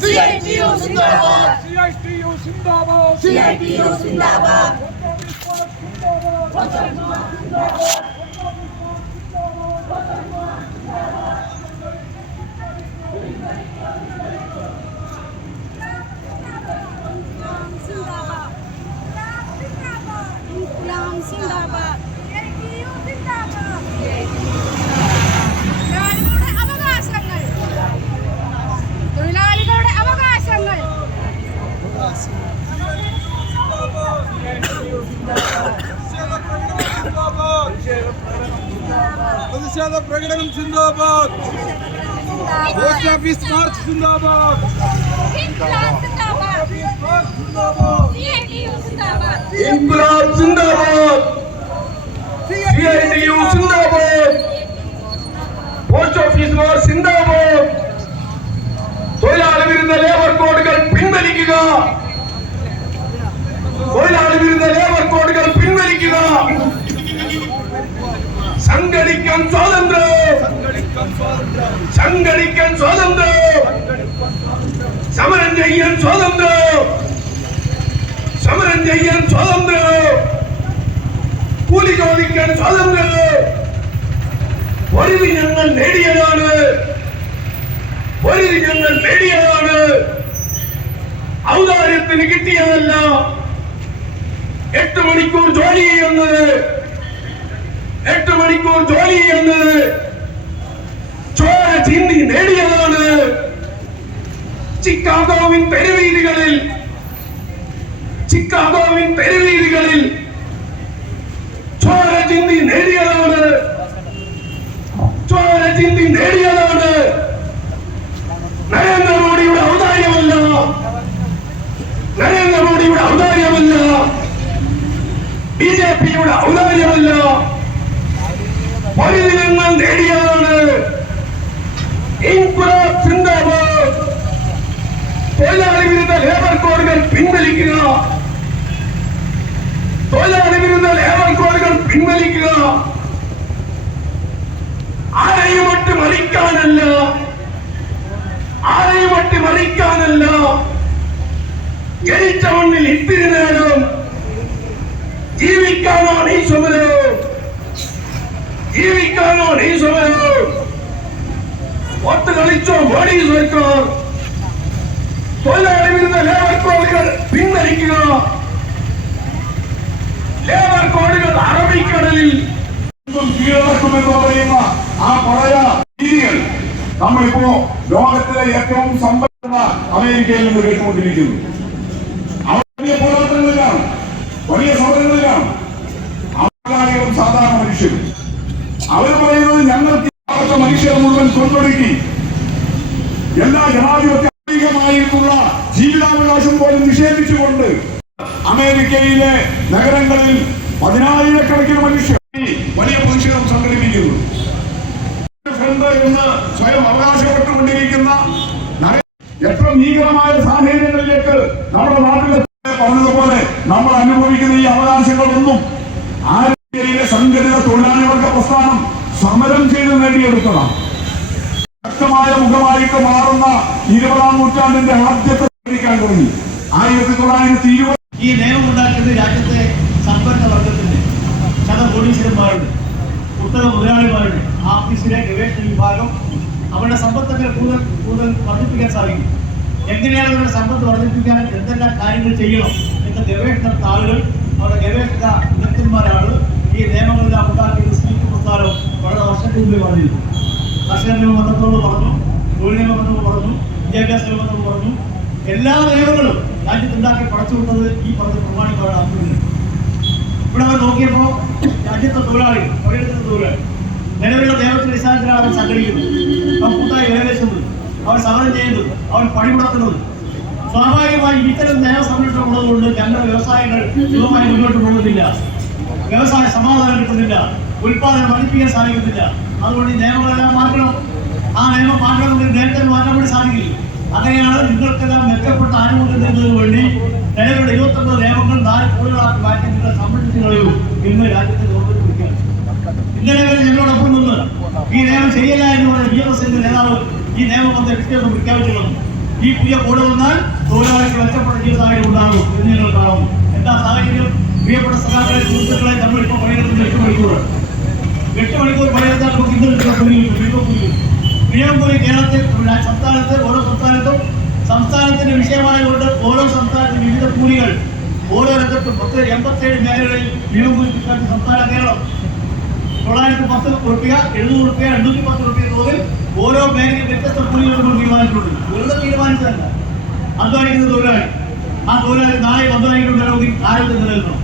CITU Zindabad. CITU Zindabad. CITU Zindabad. Zindabad. തൊഴിലാളികളുടെ അവകാശങ്ങൾ പ്രതിഷേധ പ്രകടനം സിന്ദാബാദ്. പോസ്റ്റ് ഓഫീസ് മാർച്ച് സിന്ദാബാദ്. ഇൻക്ലാബ് സിന്ദാബാദ്. CITU സിന്ദാബാദ്. പോസ്റ്റ് ഓഫീസ് മാർച്ച് സിന്ദാബാദ്. തൊഴിലാളി വിരുദ്ധ ലേബർ കോഡുകൾ പിൻവലിക്കുക. തൊഴിലാളി വിരുദ്ധ ലേബർ കോഡുകൾ പിൻവലിക്കുക. സംഘടിക്കാൻ സ്വാതന്ത്ര്യം. സംഘടിക്കാൻ സ്വാതന്ത്ര്യം. സമരം ചെയ്യാൻ സ്വാതന്ത്ര്യം. സമരം ചെയ്യാൻ സ്വാതന്ത്ര്യം. കൂലി ചോദിക്കാൻ സ്വാതന്ത്ര്യം. ഒരു ഞങ്ങൾ നേടിയതാണ്. ഒരു ഞങ്ങൾ നേടിയതാണ്. ഔദാര്യത്തിന് കിട്ടിയതല്ല. 8 മണിക്കൂർ ജോലി ചെയ്യുന്നത്, 8 മണിക്കൂർ ജോലി ചെയ്യുന്നത് ചോര ചിന്തി നേടിയതാണ്. ചിക്കാഗോവിൻ തെരുവീതികളിൽ ചോര ചിന്തി നേടിയതാണ്. ചോര ചിന്തി നേടിയതാണ്. നരേന്ദ്രമോദിയുടെ ഔദാര്യമല്ല. നരേന്ദ്രമോദിയുടെ ഔദാര്യമല്ല. BJPയുടെ ഔദാര്യമല്ല. പരിധികൾ നേടിയതാണ്. ഇൻക്ലാബ് സിന്ദാബാദ്. തൊഴിലാളി വിരുദ്ധ ലേബർ കോഡുകൾ പിൻവലിക്കുക. തൊഴിലാളി വിരുദ്ധ ലേബർ കോഡുകൾ പിൻവലിക്കുക. ആരെയും അട്ടിമറിക്കാനല്ല. ആരെയും അട്ടിമറിക്കാനല്ല. ജനിച്ച മണ്ണിൽ ഇത്തിരി നേരം ജീവിക്കാനാണ് ഈ സമരം. ജീവിക്കാനാണ് ഈ സമരം. ഒത്തു കളിച്ചോ മോഡി സർക്കാർ. തൊഴിലാളി വിരുദ്ധ ലേബർ കോഡുകൾ പിൻവലിക്കുക. ലേബർ കോഡുകൾ അറബിക്കടലിൽ കീഴടക്കുമെന്ന് പറയുന്ന ആ പഴയ രീതികൾ നമ്മളിപ്പോ ലോകത്തിലെ ഏറ്റവും സമ്പന്ന അമേരിക്കയിൽ നിന്ന് കേട്ടുകൊണ്ടിരിക്കുന്നു. വലിയ പോരാട്ടങ്ങളിലാണ്, വലിയ സമരങ്ങളിലാണ് അവകാരികളും സാധാരണ മനുഷ്യരും. അവർ പറയുന്നത് ഞങ്ങൾക്ക് മനുഷ്യരെ മുഴുവൻ കൊന്നൊടുക്കി എല്ലാ ജനാധിപത്യമായിട്ടുള്ള ജീവിതാവകാശം പോലും നിഷേധിച്ചുകൊണ്ട് അമേരിക്കയിലെ നഗരങ്ങളിൽ 10,000-കണക്കിന് മനുഷ്യർ വലിയ പ്രതിഷേധം സംഘടിപ്പിക്കുന്നു. എന്ന് സ്വയം അവകാശപ്പെട്ടുകൊണ്ടിരിക്കുന്ന എത്ര ഭീകരമായ സാഹചര്യങ്ങളിലേക്ക് നമ്മുടെ നാട്ടിലെ പറഞ്ഞതുപോലെ നമ്മൾ അനുഭവിക്കുന്ന ഈ അവകാശങ്ങളൊന്നും ആരോഗ്യയിലെ സംഘടിത തൊഴിലാളി വർഗ പ്രസ്ഥാനം സമരം ചെയ്ത് നേടിയെടുക്കണം. ശക്തമായ മുഖമായിട്ട് മാറുന്ന 20-ാം നൂറ്റാണ്ടിന്റെ ആദ്യത്തെ തുടങ്ങി. 1920 ഈ നിയമം ഉണ്ടാക്കുന്നത് രാജ്യത്തെ സമ്പന്ന വർഗത്തിന്റെ കോടീശ്വരന്മാരുടെ ഉത്തര മുതലാളിമാരുടെ ആഫീസിലെ ഗവേഷണ വിഭാഗം അവരുടെ സമ്പത്തൊക്കെ കൂടുതൽ വർദ്ധിപ്പിക്കാൻ സാധിക്കും. എങ്ങനെയാണ് അവരുടെ സമ്പത്ത് വർദ്ധിപ്പിക്കാൻ എന്തെല്ലാം കാര്യങ്ങൾ ചെയ്യണം എന്ന ഗവേഷണ ആളുകൾ അവരുടെ ഗവേഷക വിദഗ്ധന്മാരാണ് ഈ നിയമങ്ങളെല്ലാം ഉണ്ടാക്കിയത്. സ്മീറ്റ് പ്രസ്ഥാനം വളരെ വർഷത്തിന് മുമ്പേ പറഞ്ഞിരുന്നു. കർഷക നിയമം വന്നപ്പോൾ പറഞ്ഞു, തൊഴിൽ നിയമം വന്നപ്പോൾ പറഞ്ഞു, വിദ്യാഭ്യാസ നിയമം വന്നപ്പോൾ പറഞ്ഞു. എല്ലാ നിയമങ്ങളും രാജ്യത്തുണ്ടാക്കി പടച്ചുവിട്ടത് ഈ പറഞ്ഞ പ്രമാണിക്കാരുടെ ആത്മീയ. ഇവിടെ അവർ നോക്കിയപ്പോൾ രാജ്യത്തെ തൊഴിലാളികൾ പണിയെടുക്കുന്ന തൊഴിലാളി നിലവിലുള്ള നിയമത്തിന്റെ അടിസ്ഥാനത്തിലാണ് അവർ സംഘടിക്കുന്നത്. അവർ കൂട്ടായി വിലപേശുന്നത്, അവർ സമരം ചെയ്യുന്നത്, അവർ പണിമുടക്കുന്നത്. സ്വാഭാവികമായി ഇത്തരം നിയമ സംരക്ഷണം ഉള്ളതുകൊണ്ട് ഞങ്ങളുടെ വ്യവസായങ്ങൾ സുഖമായി മുന്നോട്ട് പോകുന്നില്ല. വ്യവസായ സമാധാനം കിട്ടുന്നില്ല. ഉൽപാദനം വർദ്ധിപ്പിക്കാൻ സാധിക്കുന്നില്ല. അതുകൊണ്ട് ഈ നിയമങ്ങളെല്ലാം മാറ്റണം. ആ നിയമം മാറ്റണമെങ്കിൽ നേരത്തെ മാറ്റാൻ വേണ്ടി സാധിക്കില്ല. അങ്ങനെയാണ് നിങ്ങൾക്കെല്ലാം മെച്ചപ്പെട്ട ആനുകൂല്യം തരുന്നതിന് വേണ്ടി നിലവിലുള്ള 29 നിയമങ്ങൾ 4 കോടികളാക്കി മാറ്റി നിങ്ങൾ സംരക്ഷിച്ചു കളയൂ എന്ന് രാജ്യത്തെ ഗവൺമെന്റ് വിളിക്കുകയാണ്. ഇന്നലെ വരെ ഞങ്ങളോടൊപ്പം നിന്ന് ഈ നിയമം ശരിയല്ല എന്ന് പറഞ്ഞ BMS നേതാവ് ഈ നിയമം വന്ന് പ്രഖ്യാപിച്ചിരുന്നു. ഈ പുതിയ കോഡ് വന്നാൽ തൊഴിലാളികൾ മെച്ചപ്പെട്ട ജീവിത സാഹചര്യം ഉണ്ടാകും എന്ന് നിങ്ങൾ കാണുന്നു. എന്താ സാഹചര്യം? പ്രിയപ്പെട്ട സഖാക്കളെ, സുഹൃത്തുക്കളെ, നമ്മൾ ഇപ്പോൾ പറയുന്നത് 8 മണിക്കൂർ പണിയെടുത്താൽ നമുക്ക് മിനിമം കൂലി കേരളത്തിൽ സംസ്ഥാനത്ത് ഓരോ സംസ്ഥാനത്തിന്റെ വിഷയമായതുകൊണ്ട് ഓരോ സംസ്ഥാനത്തിന് വിവിധ കൂലികൾ ഓരോ രംഗത്തും 87 മേഖലകളിൽ മിനിമം കൂലി കിട്ടാത്ത സംസ്ഥാന കേരളം 910 രൂപ, 700 രൂപ, 210 രൂപ തോതിൽ ഓരോ മേഖലയും വ്യത്യസ്ത കൂലികൾ നമ്മൾ തീരുമാനിച്ചിട്ടുണ്ട്. വെറുതെ തീരുമാനിച്ചതല്ല. അധ്വാനിക്കുന്ന തൊഴിലാളി, ആ തൊഴിലാളി നാളെ അധ്വാനിക്കുന്ന ആരോഗ്യം നിലനിൽക്കണം.